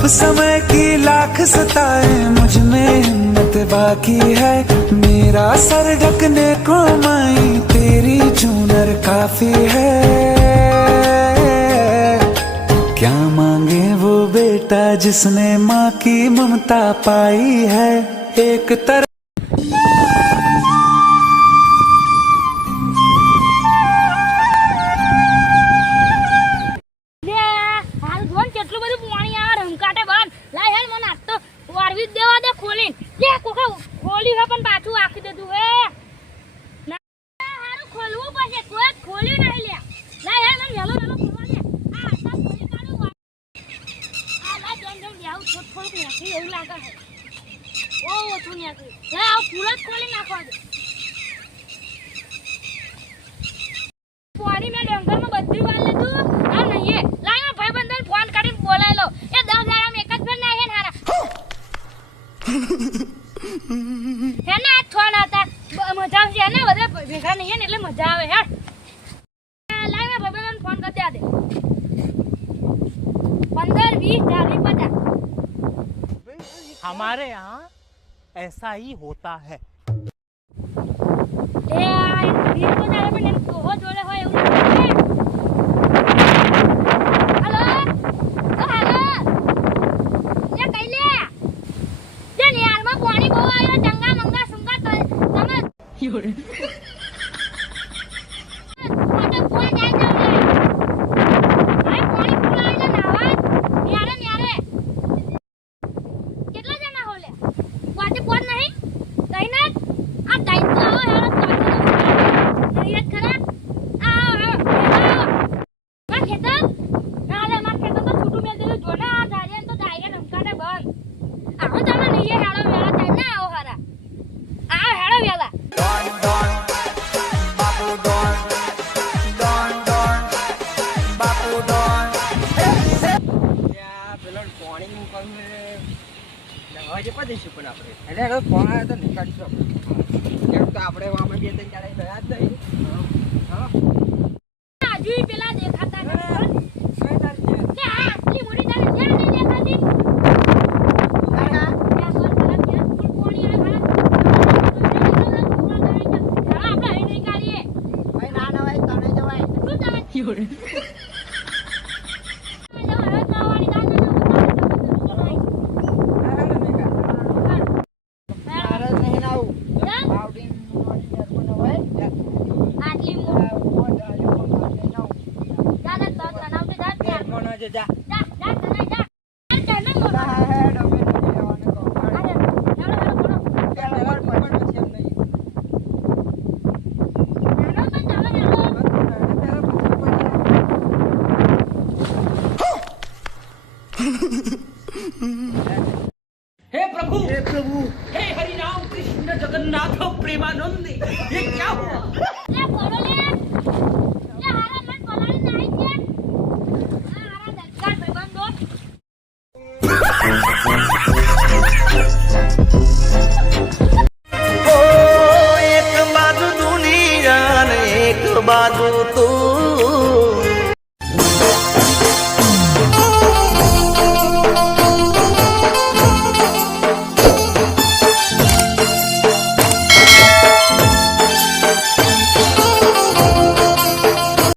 अब समय की लाख सताए मुझ में हिम्मत बाकी है मेरा सर ढकने को माई तेरी चूनर काफी है क्या मांगे वो बेटा जिसने माँ की ममता पाई है एक तरफ हमारे यहाँ ऐसा ही होता है। हे प्रभु हे हरि राम कृष्ण जगन्नाथ प्रेमानंद ये क्या हुआ?